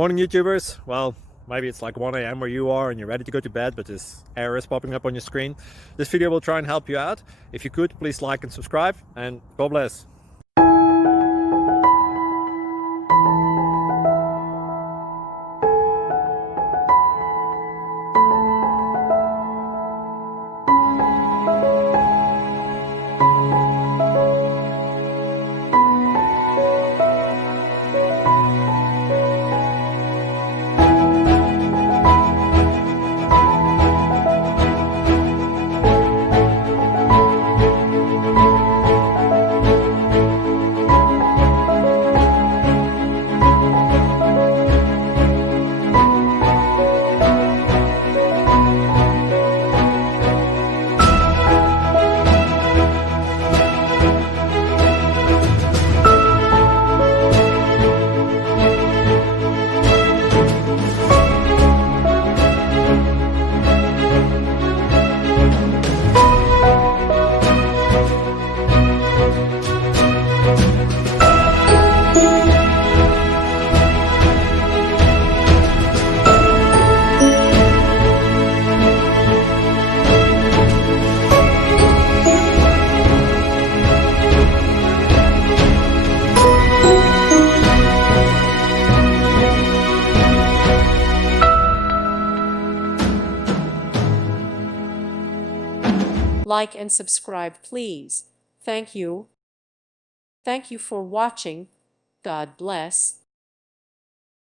Morning YouTubers. Well, maybe it's like 1 a.m. where you are and you're ready to go to bed, but this error is popping up on your screen. This video will try and help you out. If you could, please like and subscribe, and God bless. Like and subscribe, please. Thank you. Thank you for watching. God bless.